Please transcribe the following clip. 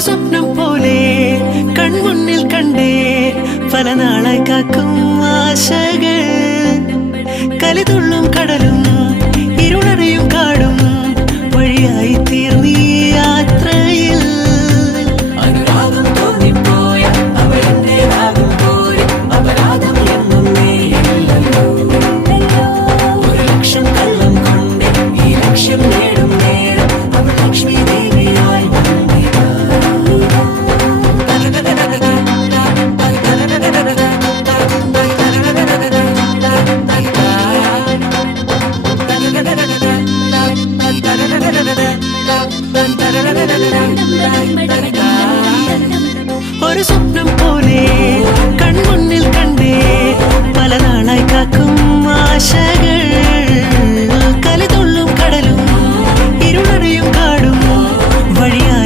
സ്വപ്നം പോലെ കൺമുന്നിൽ കണ്ടേ പല നാളായി കാക്കും ആശകൾ കലിതുള്ളും കടലും